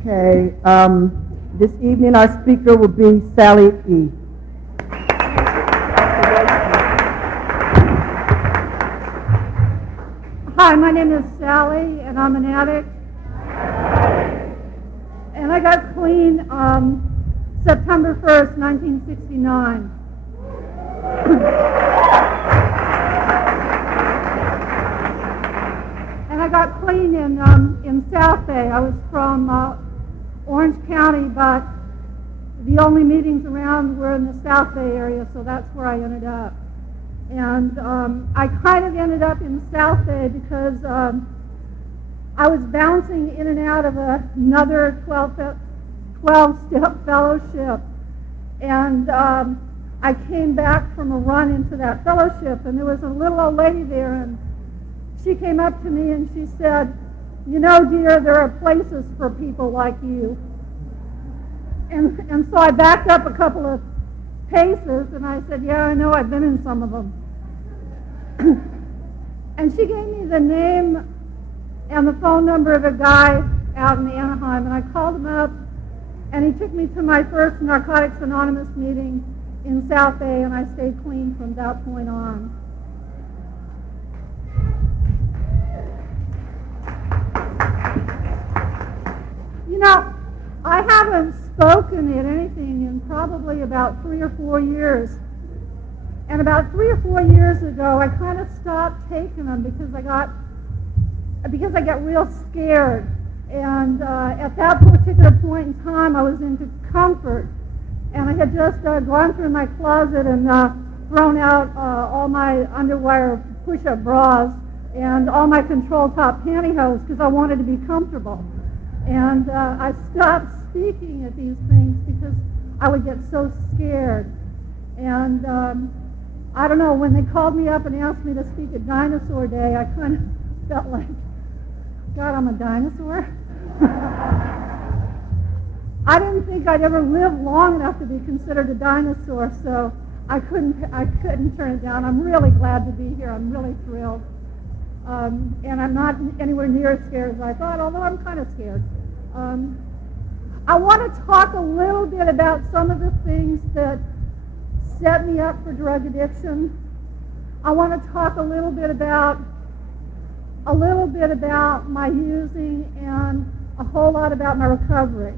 Okay. This evening our speaker will be Sally E. Hi, my name is Sally, and I'm an addict. And I got clean September 1st, 1969. And I got clean in South Bay. I was from Orange County, but the only meetings around were in the South Bay area, so that's where I ended up. And I kind of ended up in South Bay because I was bouncing in and out of another 12-step fellowship. And I came back from a run into that fellowship, and there was a little old lady there, and she came up to me and she said, "You know, dear, there are places for people like you." And so I backed up a couple of paces, and I said, "Yeah, I know, I've been in some of them." And she gave me the name and the phone number of a guy out in Anaheim, and I called him up, and he took me to my first Narcotics Anonymous meeting in South Bay, and I stayed clean from that point on. You know, I haven't spoken at anything in probably about 3 or 4 years. And about 3 or 4 years ago, I kind of stopped taking them because I got real scared. And at that particular point in time, I was into comfort. And I had just gone through my closet and thrown out all my underwire push-up bras and all my control top pantyhose because I wanted to be comfortable. And I stopped speaking at these things because I would get so scared. And I don't know, when they called me up and asked me to speak at Dinosaur Day, I kind of felt like, God, I'm a dinosaur? I didn't think I'd ever live long enough to be considered a dinosaur, so I couldn't turn it down. I'm really glad to be here. I'm really thrilled. And I'm not anywhere near as scared as I thought, although I'm kind of scared. I want to talk a little bit about some of the things that set me up for drug addiction. I want to talk a little bit about my using and a whole lot about my recovery.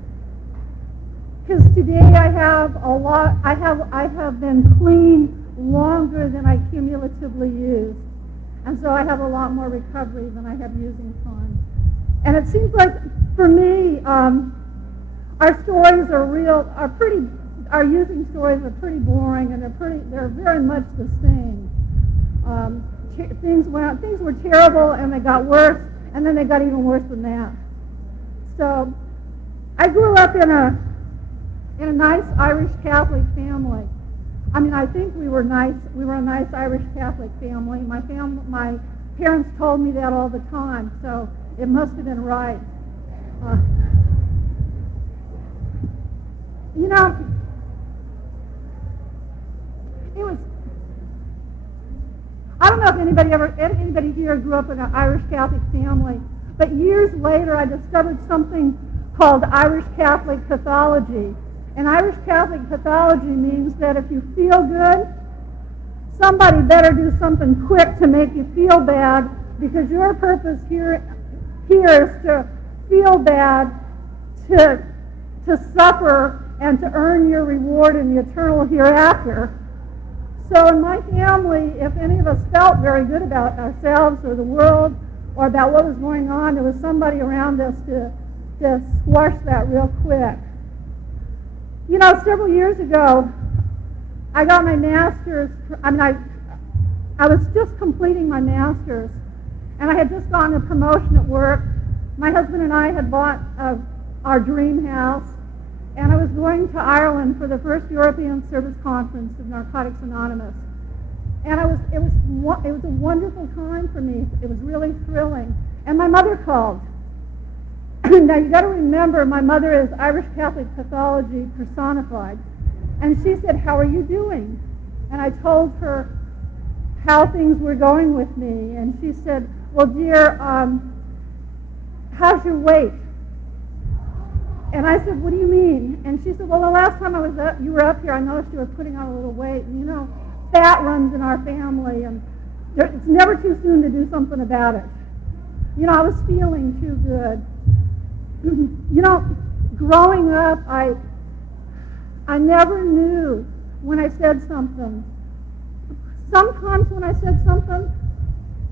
Because today I have been clean longer than I cumulatively used. And so I have a lot more recovery than I have using time. And it seems like, for me, our stories our using stories are pretty boring, and they're very much the same. Things were terrible, and they got worse, and then they got even worse than that. So I grew up in a nice Irish Catholic family. I mean, I think we were nice. We were a nice Irish Catholic family. My parents told me that all the time, so it must have been right. You know, it was. I don't know if anybody here grew up in an Irish Catholic family, but years later I discovered something called Irish Catholic pathology. And Irish Catholic pathology means that if you feel good, somebody better do something quick to make you feel bad, because your purpose here is to feel bad, to suffer, and to earn your reward in the eternal hereafter. So in my family, if any of us felt very good about ourselves or the world or about what was going on, there was somebody around us to squash that real quick. You know, several years ago, I got my master's. I was just completing my master's, and I had just gotten a promotion at work. My husband and I had bought our dream house, and I was going to Ireland for the first European Service Conference of Narcotics Anonymous. And it was a wonderful time for me. It was really thrilling. And my mother called. Now, you got to remember, my mother is Irish Catholic pathology personified. And she said, "How are you doing?" And I told her how things were going with me. And she said, "Well, dear, how's your weight?" And I said, what do you mean? And she said, well, the last time you were up here, I noticed you were putting on a little weight. And, fat runs in our family, and it's never too soon to do something about it. I was feeling too good. Growing up, I never knew when I said something. Sometimes when I said something,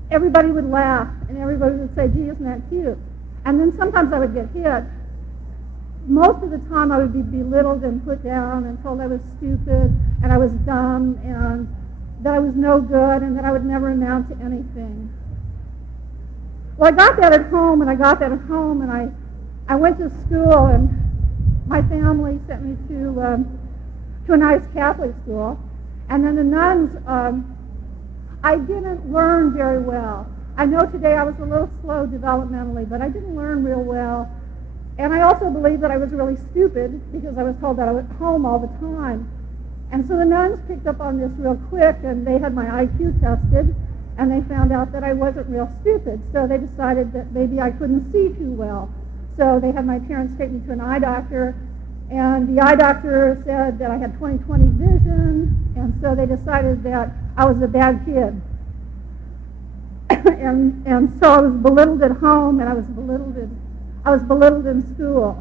everybody would laugh, and everybody would say, gee, isn't that cute? And then sometimes I would get hit. Most of the time I would be belittled and put down and told I was stupid and I was dumb and that I was no good and that I would never amount to anything. Well, I got that at home, and I went to school, and my family sent me to a nice Catholic school. And then the nuns, I didn't learn very well. I know today I was a little slow developmentally, but I didn't learn real well. And I also believe that I was really stupid because I was told that I was at home all the time. And so the nuns picked up on this real quick, and they had my IQ tested, and they found out that I wasn't real stupid. So they decided that maybe I couldn't see too well. So they had my parents take me to an eye doctor, and the eye doctor said that I had 20/20 vision, and so they decided that I was a bad kid. and so I was belittled at home, and I was belittled in school.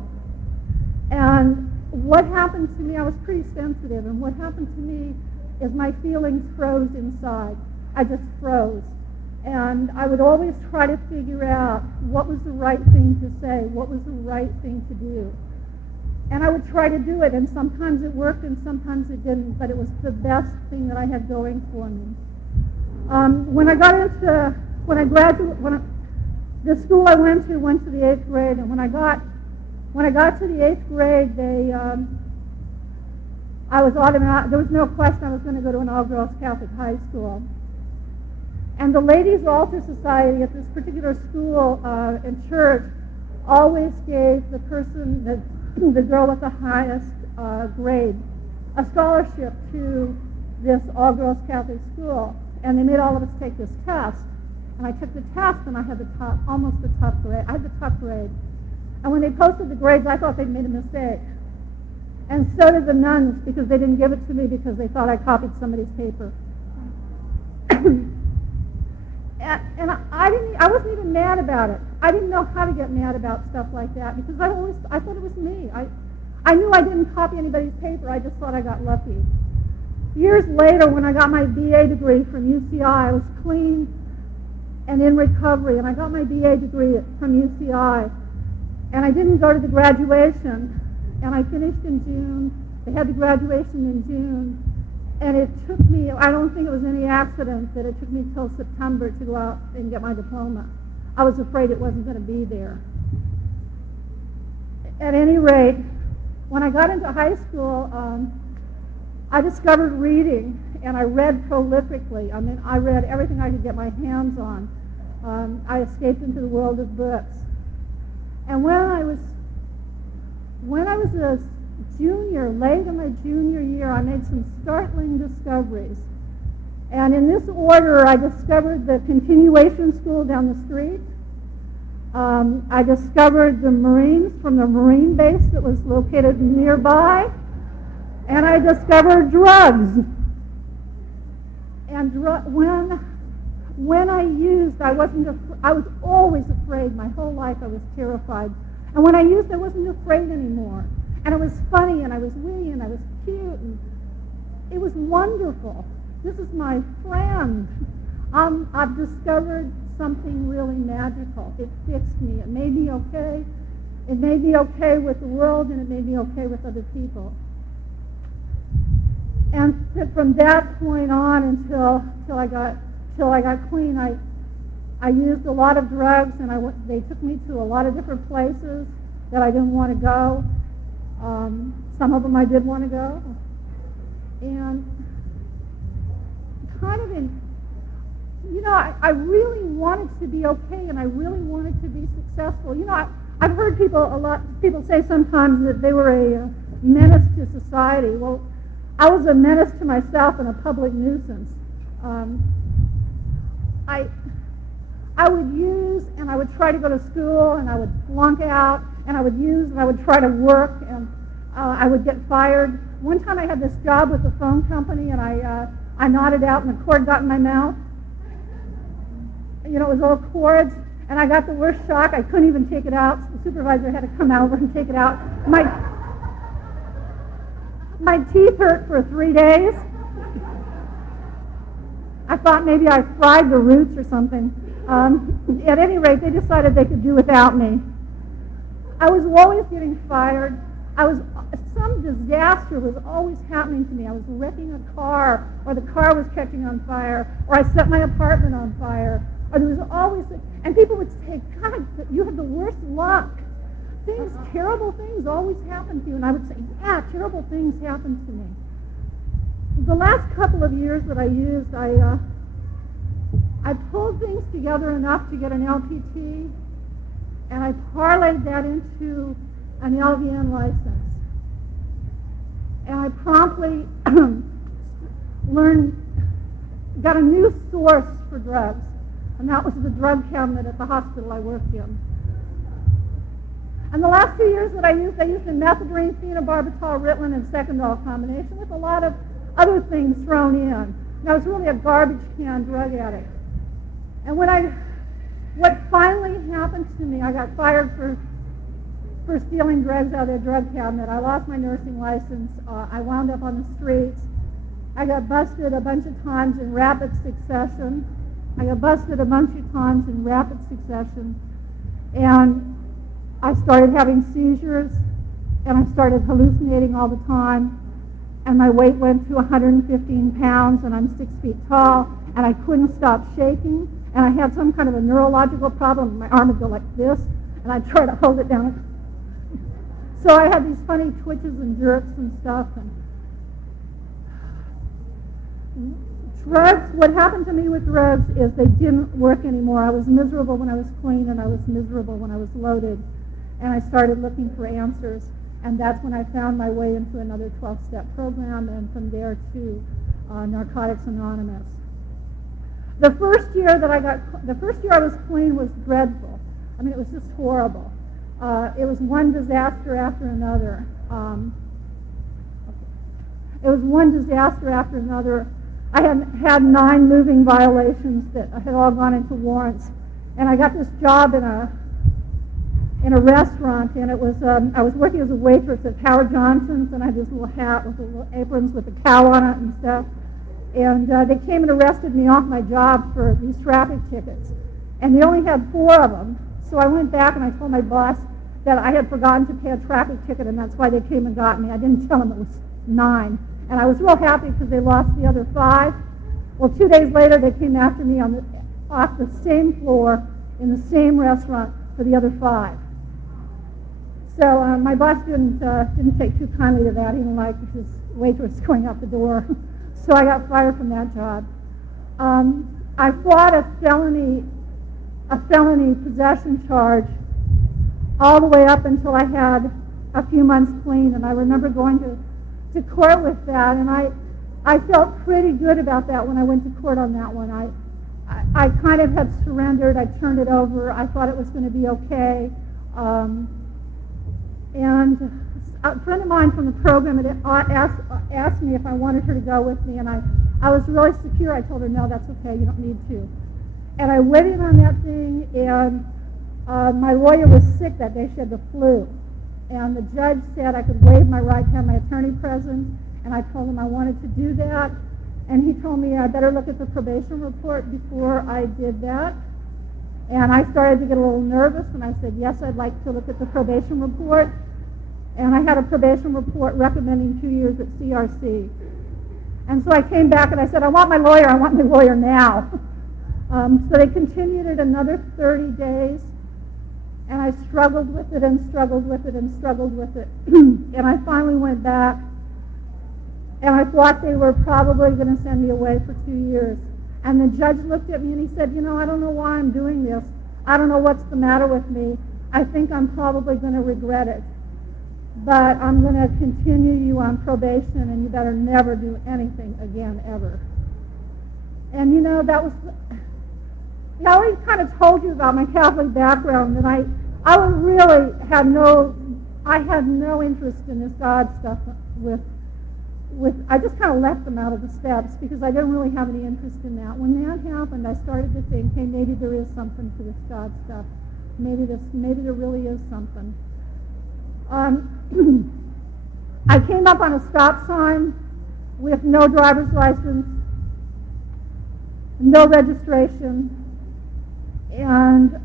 And what happened to me, I was pretty sensitive, and what happened to me is my feelings froze inside. I just froze. And I would always try to figure out what was the right thing to say, what was the right thing to do. And I would try to do it, and sometimes it worked and sometimes it didn't, but it was the best thing that I had going for me. The school I went to the 8th grade, and when I got to the 8th grade, I was automatic. There was no question I was going to go to an all-girls Catholic high school. And the Ladies' Altar Society at this particular school and church always gave the girl with the highest grade a scholarship to this all-girls Catholic school. And they made all of us take this test. And I took the test, and I had almost the top grade. I had the top grade. And when they posted the grades, I thought they'd made a mistake. And so did the nuns, because they didn't give it to me because they thought I copied somebody's paper. And I wasn't even mad about it. I didn't know how to get mad about stuff like that because I thought it was me. I knew I didn't copy anybody's paper. I just thought I got lucky. Years later, when I got my BA degree from UCI, I was clean and in recovery, and I got my BA degree from UCI. And I didn't go to the graduation, and I finished in June. They had the graduation in June, and it took me, I don't think it was any accident that it took me till September to go out and get my diploma. I was afraid it wasn't going to be there. At any rate, when I got into high school, I discovered reading, and I read prolifically. I mean, I read everything I could get my hands on. I escaped into the world of books. And when I was a junior, late in my junior year, I made some startling discoveries. And in this order, I discovered the continuation school down the street. I discovered the Marines from the Marine base that was located nearby. And I discovered drugs. And when I used, I was always afraid. My whole life I was terrified. And when I used, I wasn't afraid anymore. And it was funny, and I was witty, and I was cute, and it was wonderful. This is my friend. I've discovered something really magical. It fixed me. It made me okay. It made me okay with the world, and it made me okay with other people. And from that point on until I got clean, I used a lot of drugs, and they took me to a lot of different places that I didn't want to go. Some of them I did want to go. And kind of I really wanted to be okay, and I really wanted to be successful. I've heard people say sometimes that they were a menace to society. Well, I was a menace to myself and a public nuisance. I would use, and I would try to go to school, and I would flunk out, and I would use, and I would try to work, and I would get fired. One time I had this job with the phone company, and I nodded out, and the cord got in my mouth. You know, it was all cords, and I got the worst shock. I couldn't even take it out. So the supervisor had to come over and take it out. My teeth hurt for 3 days. I thought maybe I fried the roots or something. At any rate, they decided they could do without me. I was always getting fired. Some disaster was always happening to me. I was wrecking a car, or the car was catching on fire, or I set my apartment on fire, or there was always, and people would say, God, you have the worst luck. Terrible things always happen to you. And I would say, yeah, terrible things happen to me. The last couple of years that I used, I pulled things together enough to get an LPT, and I parlayed that into an LVN license. And I promptly got a new source for drugs, and that was the drug cabinet at the hospital I worked in. And the last 2 years that I used ephedrine, phenobarbital, Ritalin, and Secondol combination with a lot of other things thrown in. And I was really a garbage can drug addict. And what finally happened to me, I got fired for stealing drugs out of their drug cabinet. I lost my nursing license. I wound up on the streets. I got busted a bunch of times in rapid succession. And I started having seizures, and I started hallucinating all the time, and my weight went to 115 pounds, and I'm 6 feet tall, and I couldn't stop shaking, and I had some kind of a neurological problem. My arm would go like this, and I'd try to hold it down. So I had these funny twitches and jerks and stuff. And drugs, what happened to me with drugs is they didn't work anymore. I was miserable when I was clean, and I was miserable when I was loaded. And I started looking for answers, and that's when I found my way into another 12-step program, and from there to Narcotics Anonymous. The first year I was clean was dreadful. I mean, it was just horrible. It was one disaster after another. I had 9 moving violations that had all gone into warrants, and I got this job in a restaurant, and it was I was working as a waitress at Howard Johnson's, and I had this little hat with the little aprons with a cow on it and stuff. And they came and arrested me off my job for these traffic tickets, and they only had 4 of them. So I went back and I told my boss that I had forgotten to pay a traffic ticket, and that's why they came and got me. I didn't tell them it was 9, and I was real happy because they lost the other 5. Well, 2 days later, they came after me off the same floor in the same restaurant for the other 5. So my boss didn't take too kindly to that. He didn't like his waitress going out the door. So I got fired from that job. I fought a felony possession charge all the way up until I had a few months clean, and I remember going to court with that, and I felt pretty good about that when I went to court on that one. I kind of had surrendered. I turned it over. I thought it was going to be okay. And a friend of mine from the program had asked me if I wanted her to go with me, and I was really secure. I told her, no, that's okay, you don't need to. And I went in on that thing, and my lawyer was sick that day. She had the flu. And the judge said I could waive my right to have my attorney present, and I told him I wanted to do that. And he told me I better look at the probation report before I did that. And I started to get a little nervous, and I said, yes, I'd like to look at the probation report. And I had a probation report recommending 2 years at CRC. And so I came back and I said, I want my lawyer now. So they continued it another 30 days, and I struggled with it and struggled with it and struggled with it. And I finally went back, and I thought they were probably going to send me away for 2 years. And the judge looked at me and he said, I don't know why I'm doing this. I don't know what's the matter with me. I think I'm probably going to regret it. But I'm going to continue you on probation, and you better never do anything again, ever. And that was, I already kind of told you about my Catholic background, and I really had no interest in this God stuff I just kind of left them out of the steps because I didn't really have any interest in that. When that happened, I started to think, hey, maybe there is something to this God stuff. Maybe there really is something. I came up on a stop sign with no driver's license, no registration, and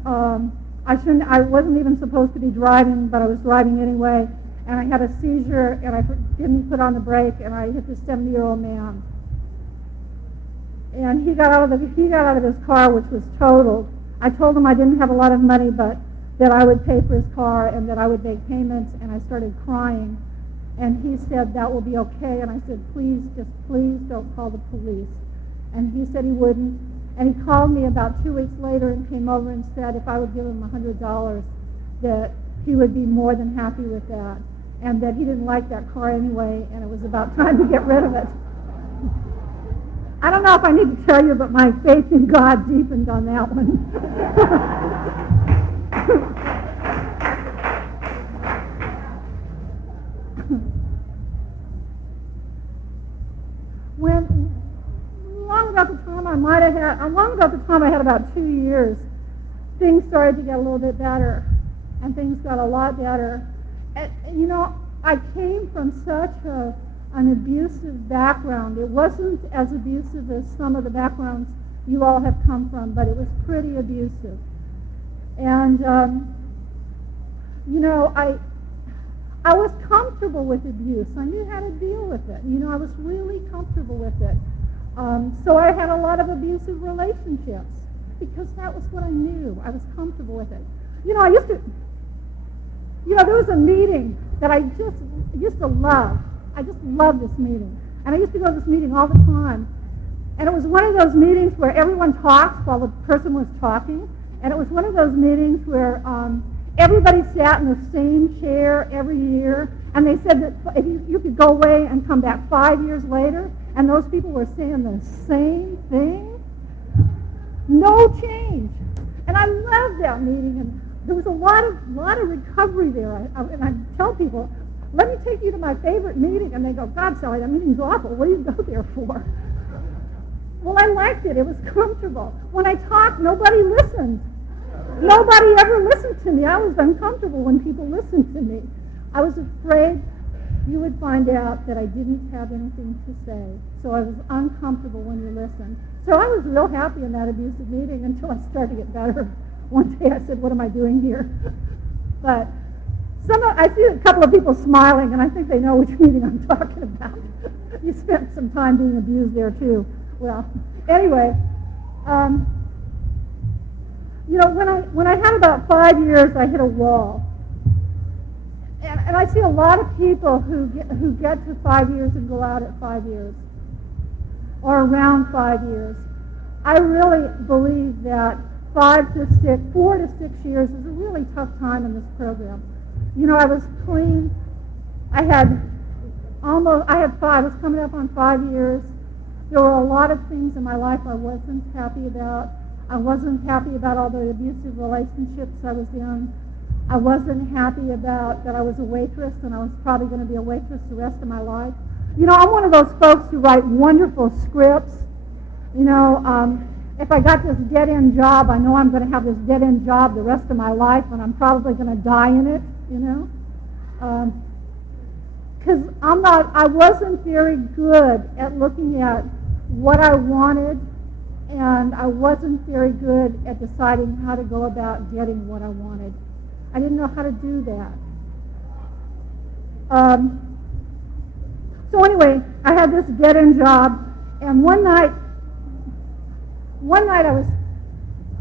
I wasn't even supposed to be driving, but I was driving anyway, and I had a seizure, and I didn't put on the brake, and I hit this 70-year-old man. And he got out of his car, which was totaled. I told him I didn't have a lot of money, but that I would pay for his car and that I would make payments, and I started crying. And he said, that will be okay. And I said, please don't call the police. And he said he wouldn't. And he called me about 2 weeks later and came over and said if I would give him $100, that he would be more than happy with that. And that he didn't like that car anyway, and it was about time to get rid of it. I don't know if I need to tell you, but my faith in God deepened on that one. Long about the time I had about 2 years, things started to get a little bit better, and things got a lot better. And, I came from such an abusive background. It wasn't as abusive as some of the backgrounds you all have come from, but it was pretty abusive. And, I was comfortable with abuse. I knew how to deal with it. I was really comfortable with it. So I had a lot of abusive relationships because that was what I knew. I was comfortable with it. There was a meeting that I just used to love. I just loved this meeting. And I used to go to this meeting all the time. And it was one of those meetings where everyone talks while the person was talking. And it was one of those meetings where everybody sat in the same chair every year. And they said that if you could go away and come back 5 years later, and those people were saying the same thing. No change. And I loved that meeting. And there was a lot of recovery there. And I tell people, let me take you to my favorite meeting. And they go, God, Sally, that meeting's awful. What do you go there for? Well, I liked it. It was comfortable. When I talked, nobody listened. Nobody ever listened to me. I was uncomfortable when people listened to me. I was afraid you would find out that I didn't have anything to say. So I was uncomfortable when you listened. So I was real happy in that abusive meeting until I started to get better. One day I said, what am I doing here? But I see a couple of people smiling, and I think they know which meeting I'm talking about. You spent some time being abused there, too. Well, anyway, when I had about 5 years, I hit a wall. And I see a lot of people who get to 5 years and go out at 5 years, or around 5 years. I really believe that 4 to 6 years is a really tough time in this program. I was clean. I was coming up on 5 years. There were a lot of things in my life I wasn't happy about. I wasn't happy about all the abusive relationships I was in. I wasn't happy about that I was a waitress, and I was probably going to be a waitress the rest of my life. I'm one of those folks who write wonderful scripts. If I got this dead-end job, I know I'm going to have this dead-end job the rest of my life, and I'm probably going to die in it, Because I wasn't very good at looking at what I wanted, and I wasn't very good at deciding how to go about getting what I wanted. I didn't know how to do that. So anyway, I had this dead-end job, and one night I was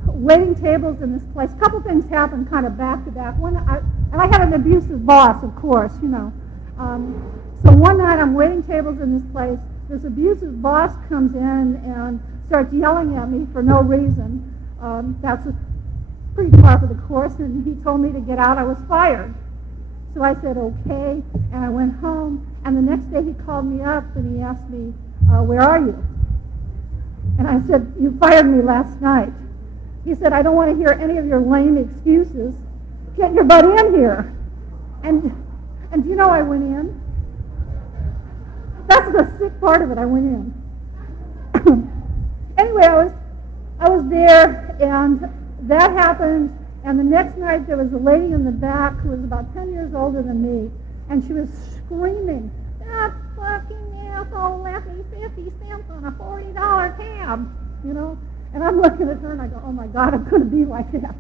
waiting tables in this place. A couple things happened kind of back to back. And I had an abusive boss, of course, So one night I'm waiting tables in this place. This abusive boss comes in and starts yelling at me for no reason. That's pretty par for the course, and he told me to get out. I was fired. So I said, okay, and I went home, and the next day he called me up, and he asked me, where are you? And I said, you fired me last night. He said, I don't want to hear any of your lame excuses. get your butt in here. And do you know I went in? That's the sick part of it. I went in. Anyway, I was there, and that happened. And the next night, there was a lady in the back who was about 10 years older than me, and she was screaming, "That fucking asshole left me 50 cents on a $40 tab," you know. And I'm looking at her, and I go, "Oh my God, I'm going to be like that."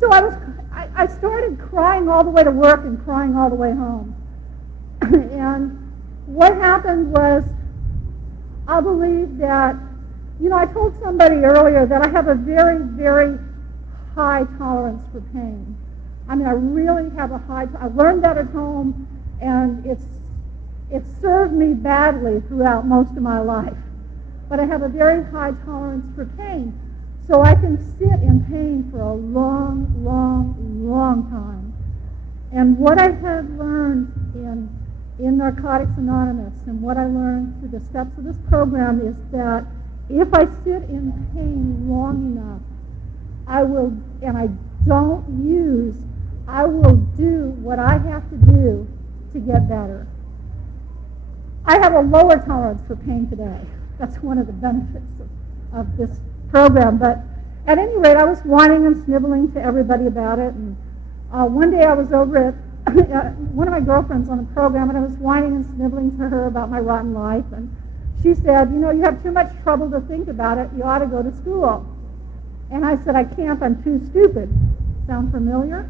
So I started crying all the way to work and crying all the way home. And what happened was, I believe that, you know, I told somebody earlier that I have a very, very high tolerance for pain. I mean, I really have a high, I learned that at home, and it's served me badly throughout most of my life. But I have a very high tolerance for pain. So I can sit in pain for a long, long, long time. And what I have learned in Narcotics Anonymous, and what I learned through the steps of this program, is that if I sit in pain long enough, I will do what I have to do to get better. I have a lower tolerance for pain today. That's one of the benefits of this program. But at any rate, I was whining and sniveling to everybody about it. And one day I was over at one of my girlfriends on the program, and I was whining and sniveling to her about my rotten life. And she said, "You know, you have too much trouble to think about it. You ought to go to school." And I said, "I can't. I'm too stupid." Sound familiar?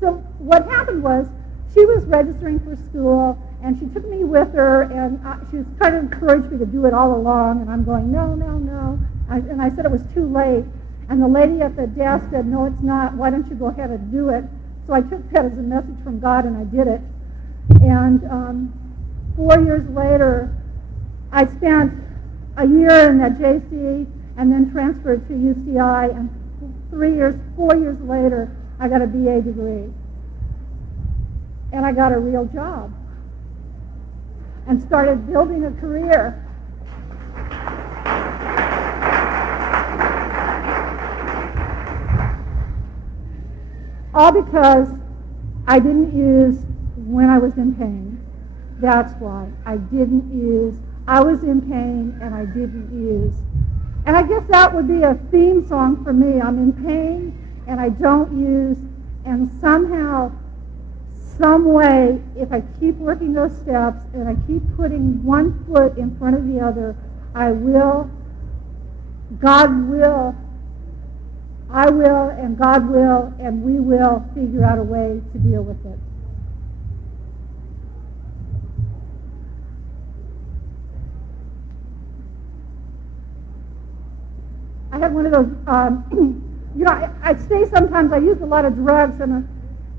So what happened was, she was registering for school, and she took me with her, and she was trying to encourage me to do it all along, and I'm going, "No, no, no." And I said it was too late. And the lady at the desk said, "No, it's not. Why don't you go ahead and do it?" So I took that as a message from God, and I did it. And 4 years later, I spent a year in that JC and then transferred to UCI, and 4 years later, I got a BA degree. And I got a real job and started building a career. All because I didn't use when I was in pain. That's why I didn't use. I was in pain and I didn't use. And I guess that would be a theme song for me. I'm in pain and I don't use, and somehow, some way, if I keep working those steps and I keep putting one foot in front of the other, I will, God will, I will, and God will, and we will figure out a way to deal with it. I had one of those, you know, I say sometimes I used a lot of drugs, and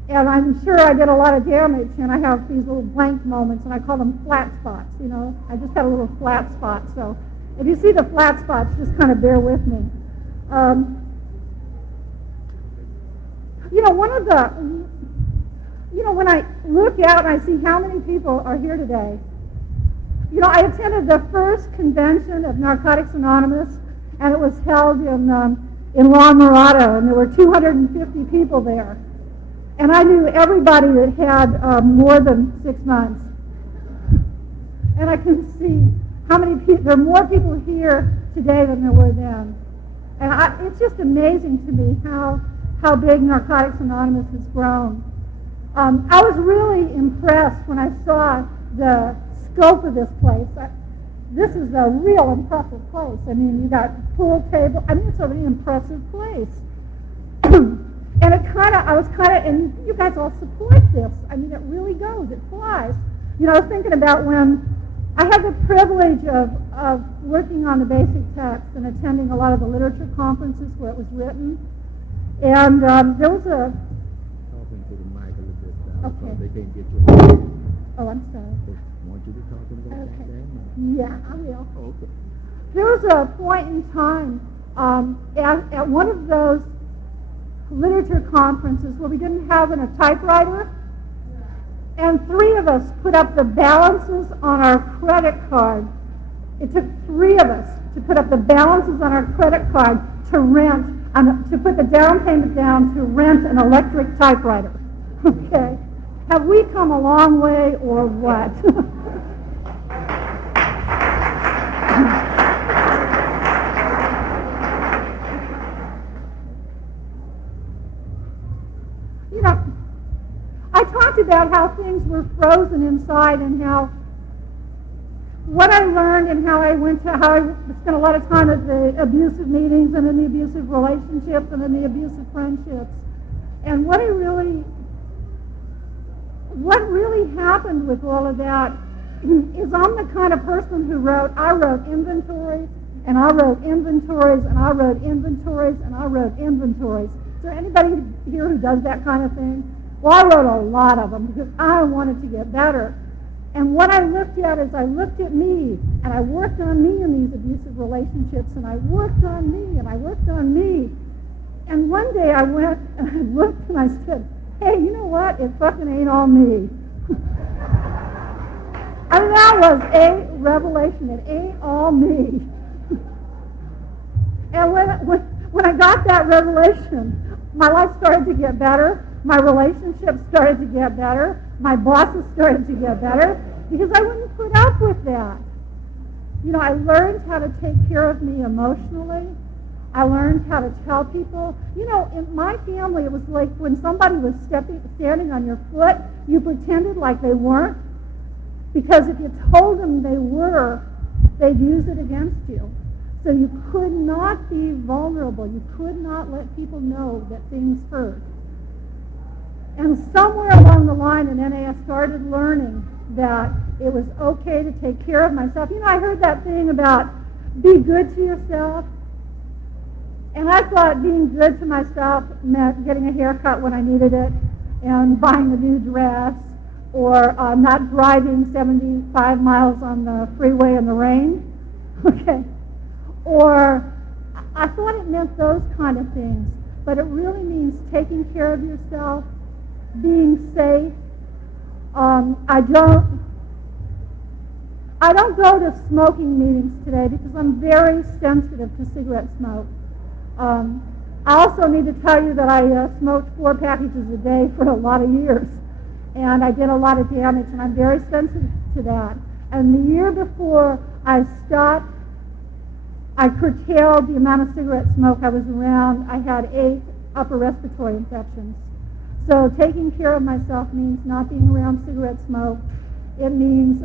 I'm sure I did a lot of damage, and I have these little blank moments, and I call them flat spots, you know. I just had a little flat spot, so if you see the flat spots, just kind of bear with me. You know, when I look out and I see how many people are here today, you know, I attended the first convention of Narcotics Anonymous, and it was held in La Mirada, and there were 250 people there. And I knew everybody that had more than 6 months. And I can see how many people, there are more people here today than there were then. And it's just amazing to me how big Narcotics Anonymous has grown. I was really impressed when I saw the scope of this place. This is a real impressive place. I mean, you got pool table. I mean, it's a really impressive place. And I was kind of, and you guys all support this. I mean, it really goes. It flies. You know, I was thinking about when I had the privilege of working on the basic text and attending a lot of the literature conferences where it was written. And there was a... Talking to the mic a little bit now, Okay. so they can't get you. Oh, I'm sorry. They want you to talk to them. Okay. Okay. Yeah, I will. Okay. There was a point in time at one of those literature conferences where we didn't have a typewriter, and 3 of us put up the balances on our credit card. It took 3 of us to put up the balances on our credit card to rent to put the down payment down to rent an electric typewriter. Okay? Have we come a long way or what? You know, I talked about how things were frozen inside and how what I learned and how I spent a lot of time at the abusive meetings and in the abusive relationships and in the abusive friendships. And what really happened with all of that is I'm the kind of person who I wrote inventories, and I wrote inventories, and I wrote inventories, and I wrote inventories. Is there anybody here who does that kind of thing? Well, I wrote a lot of them because I wanted to get better. And what I looked at is I looked at me, and I worked on me in these abusive relationships, and I worked on me, and I worked on me. And one day I went and I looked and I said, hey, you know what? It fucking ain't all me. I mean, that was a revelation. It ain't all me. And when I got that revelation, my life started to get better. My relationships started to get better. My bosses started to get better because I wouldn't put up with that. You know, I learned how to take care of me emotionally. I learned how to tell people. You know, in my family, it was like when somebody was standing on your foot, you pretended like they weren't, because if you told them they were, they'd use it against you. So you could not be vulnerable. You could not let people know that things hurt. And somewhere along the line in NA, I started learning that it was okay to take care of myself. You know, I heard that thing about be good to yourself. And I thought being good to myself meant getting a haircut when I needed it and buying a new dress or not driving 75 miles on the freeway in the rain. Okay. Or I thought it meant those kind of things. But it really means taking care of yourself, being safe. I don't go to smoking meetings today because I'm very sensitive to cigarette smoke. I also need to tell you that I smoked 4 packages a day for a lot of years, and I did a lot of damage, and I'm very sensitive to that. And the year before I stopped, I curtailed the amount of cigarette smoke I was around. I had 8 upper respiratory infections. So taking care of myself means not being around cigarette smoke. It means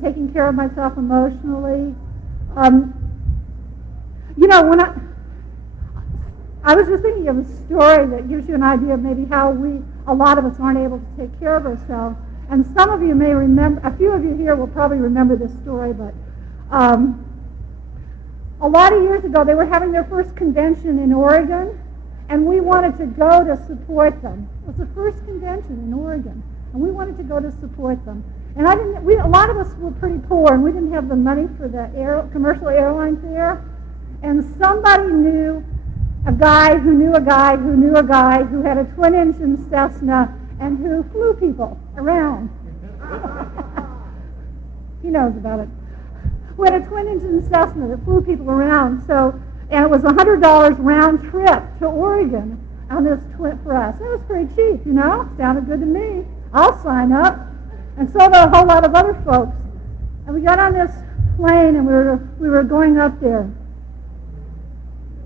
taking care of myself emotionally. You know, when I was just thinking of a story that gives you an idea of maybe how a lot of us aren't able to take care of ourselves. And some of you may remember, a few of you here will probably remember this story, but a lot of years ago, they were having their first convention in Oregon, and we wanted to go to support them. It was the first convention in Oregon, and we wanted to go to support them. And a lot of us were pretty poor, and we didn't have the money for the commercial airline fare. And somebody knew a guy who knew a guy who knew a guy who had a twin-engine Cessna and who flew people around. He knows about it. We had a twin-engine Cessna that flew people around. So, and it was $100 round trip to Oregon on this for us. It was pretty cheap, you know. Sounded good to me. I'll sign up. And so did a whole lot of other folks. And we got on this plane, and we were going up there.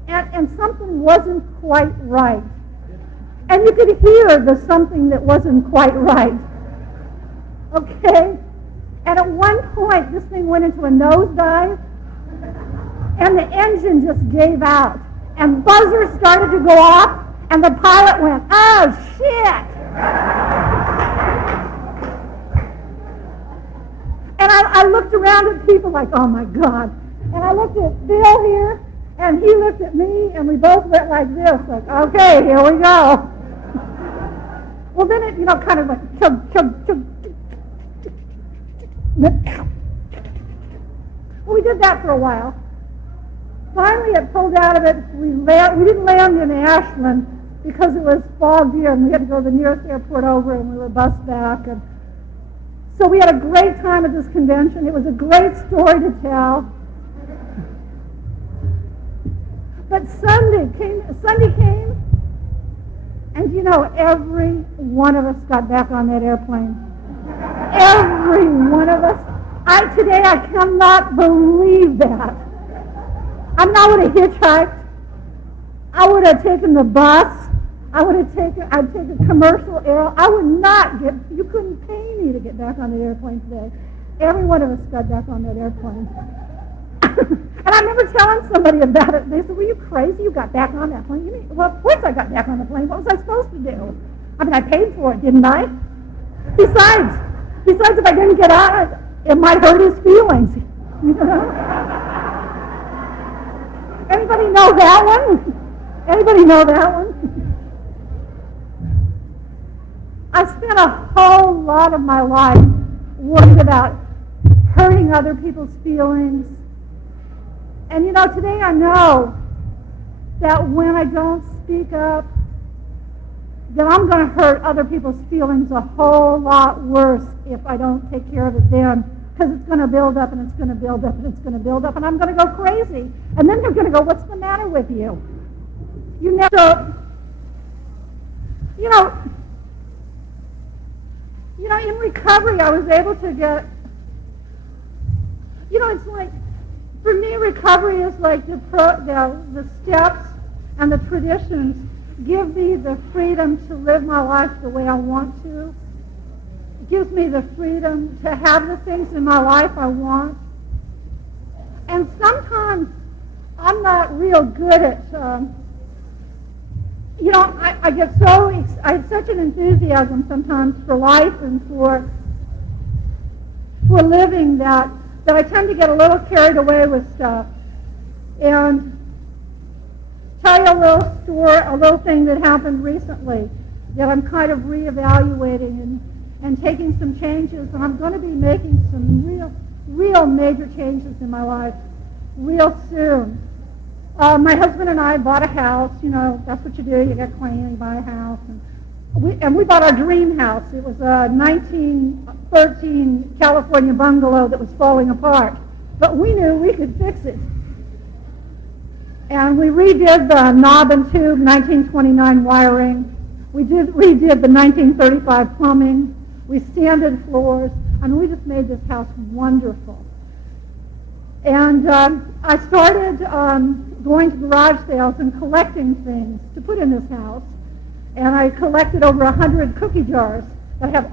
And something wasn't quite right. And you could hear the something that wasn't quite right. Okay? And at one point, this thing went into a nosedive, and the engine just gave out. And buzzers started to go off, and the pilot went, oh, shit! And I looked around at people like, oh, my God. And I looked at Bill here, and he looked at me, and we both went like this, like, okay, here we go. Well, then it, kind of went chug, chug, chug. Well, we did that for a while. Finally, it pulled out of it. We didn't land in Ashland because it was foggy, and we had to go to the nearest airport over, and we were bused back. And so we had a great time at this convention. It was a great story to tell. But Sunday came, and you know, every one of us got back on that airplane. Every one of us. Today I cannot believe that. I mean, I would have hitchhiked. I would have taken the bus. I'd take a commercial air. You couldn't pay me to get back on the airplane today. Every one of us got back on that airplane. And I remember telling somebody about it. They said, "Were you crazy? You got back on that plane?" You mean, well, of course I got back on the plane. What was I supposed to do? I mean, I paid for it, didn't I? Besides, if I didn't get on it, it might hurt his feelings. You know? Anybody know that one? Anybody know that one? I spent a whole lot of my life worried about hurting other people's feelings. And you know, today I know that when I don't speak up, that I'm going to hurt other people's feelings a whole lot worse if I don't take care of it then. Because it's going to build up and it's going to build up and it's going to build up and I'm going to go crazy. And then they're going to go, "What's the matter with you?" You never, you know, in recovery I was able to get, it's like, for me recovery is like the steps and the traditions give me the freedom to live my life the way I want to. It gives me the freedom to have the things in my life I want. And sometimes I'm not real good at, I get I have such an enthusiasm sometimes for life and for living that I tend to get a little carried away with stuff. And tell you a little thing that happened recently that I'm kind of reevaluating and taking some changes, and I'm going to be making some real major changes in my life real soon. My husband and I bought a house. That's what you do. You get clean, you buy a house. And we bought our dream house. It was a 1913 California bungalow that was falling apart. But we knew we could fix it. And we redid the knob and tube 1929 wiring. We redid the 1935 plumbing. We sanded floors. I mean, we just made this house wonderful. And I started going to garage sales and collecting things to put in this house. And I collected over 100 cookie jars that have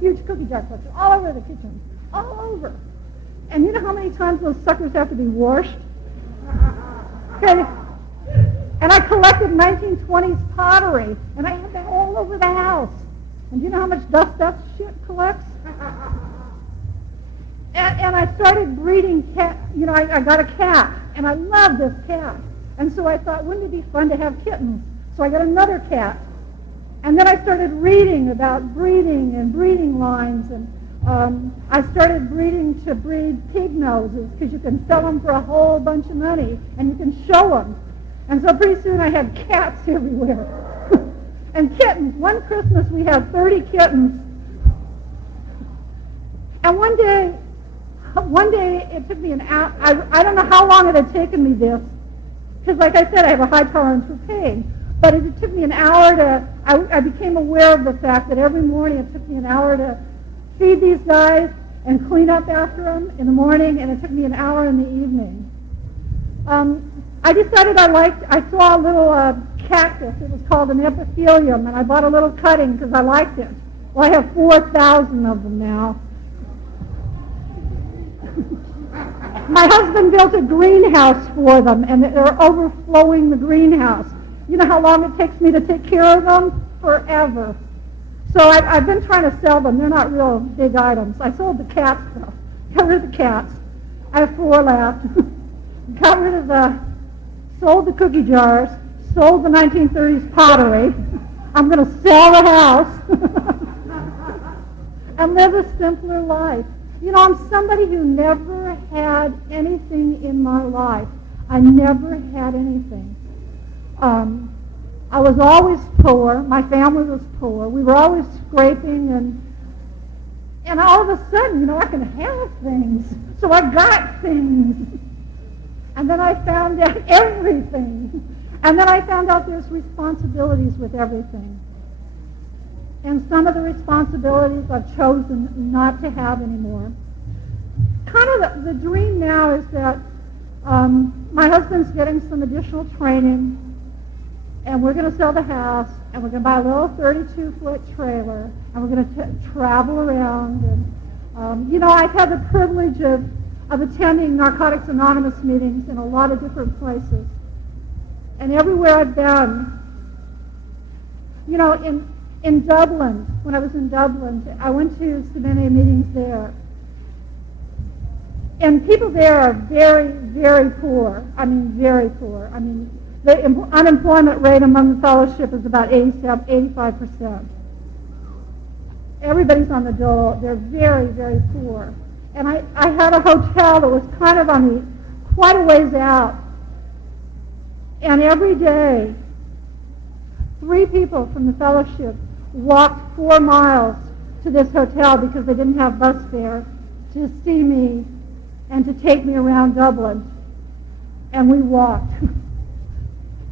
huge cookie jar collections all over the kitchen, all over. And you know how many times those suckers have to be washed? Okay. And I collected 1920s pottery, and I had that all over the house. And do you know how much dust that shit collects? And I started breeding cat. I got a cat, and I love this cat. And so I thought, wouldn't it be fun to have kittens? So I got another cat. And then I started reading about breeding and breeding lines, and I started breeding to breed pig noses because you can sell them for a whole bunch of money, and you can show them. And so pretty soon I had cats everywhere. And kittens. One Christmas we had 30 kittens. And one day it took me an hour. I don't know how long it had taken me this, because like I said, I have a high tolerance for pain. But it took me an hour I became aware of the fact that every morning it took me an hour to feed these guys and clean up after them in the morning, and it took me an hour in the evening. I decided I saw a little cactus. It was called an epithelium, and I bought a little cutting because I liked it. Well, I have 4,000 of them now. My husband built a greenhouse for them, and they're overflowing the greenhouse. You know how long it takes me to take care of them? Forever. So I've been trying to sell them. They're not real big items. I sold the cat stuff. Got rid of the cats. I have 4 left. Got rid of sold the cookie jars, sold the 1930s pottery. I'm going to sell the house and live a simpler life. I'm somebody who never had anything in my life. I never had anything. I was always poor. My family was poor. We were always scraping, and all of a sudden, I can have things. So I got things. And then I found out everything. And then I found out there's responsibilities with everything. And some of the responsibilities I've chosen not to have anymore. Kind of the dream now is that my husband's getting some additional training, and we're going to sell the house, and we're going to buy a little 32-foot trailer, and we're going to travel around. And I've had the privilege of attending Narcotics Anonymous meetings in a lot of different places. And everywhere I've been, in Dublin, when I was in Dublin, I went to so many meetings there. And people there are very, very poor. I mean, very poor. I mean, the unemployment rate among the fellowship is about 85%. Everybody's on the dole. They're very, very poor. And I had a hotel that was kind of quite a ways out. And every day, 3 people from the fellowship walked 4 miles to this hotel because they didn't have bus fare to see me and to take me around Dublin. And we walked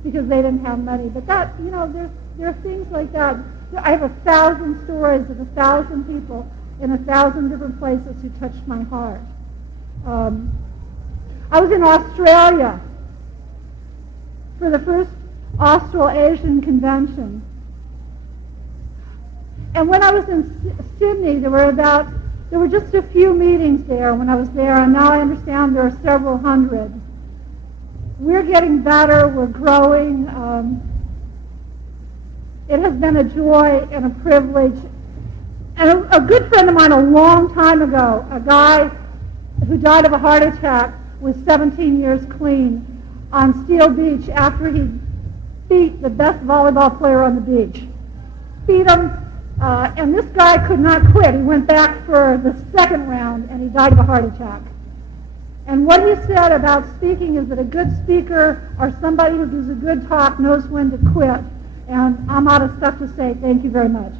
because they didn't have money. But that, there are things like that. I have 1,000 stories of 1,000 people in 1,000 different places who touched my heart. I was in Australia for the first Australasian convention. And when I was in Sydney, there were just a few meetings there when I was there, and now I understand there are several hundred. We're getting better. We're growing. It has been a joy and a privilege. And a good friend of mine a long time ago, a guy who died of a heart attack, was 17 years clean on Steel Beach after he beat the best volleyball player on the beach. Beat him. And this guy could not quit. He went back for the second round, and he died of a heart attack. And what he said about speaking is that a good speaker or somebody who gives a good talk knows when to quit. And I'm out of stuff to say. Thank you very much.